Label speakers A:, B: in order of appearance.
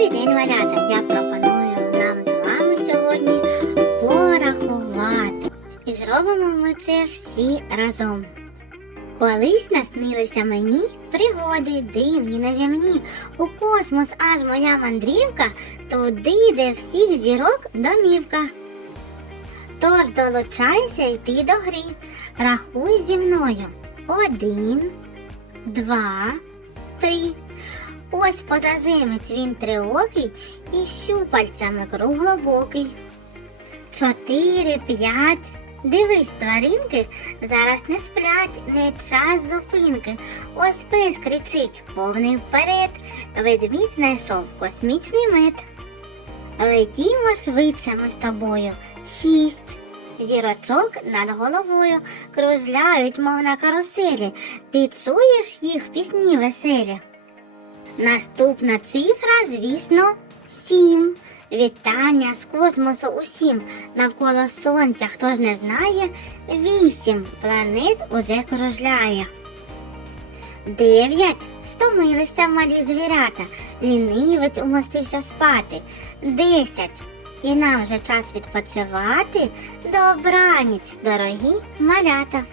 A: Добрий день, малята! Я пропоную нам з вами сьогодні порахувати. І зробимо ми це всі разом. Колись наснилися мені пригоди дивні неземні. У космос аж моя мандрівка, туди, де всіх зірок домівка. Тож долучайся йти до гри. Рахуй зі мною. Один, два, три. Ось позаземець він триокий і щупальцями круглобокий. Чотири, п'ять. Дивись, тваринки зараз не сплять, не час зупинки. Ось пес кричить, повний вперед. Ведмідь знайшов космічний мед. Летімо швидше ми з тобою. Шість. Зірочок над головою кружляють, мов на каруселі. Ти чуєш їх пісні веселі? Наступна цифра, звісно, сім. Вітання з космосу усім. Навколо сонця, хто ж не знає, вісім планет уже кружляє. Дев'ять стомилися малі звірята, лінивець умостився спати. Десять. І нам вже час відпочивати. Добраніч, дорогі малята.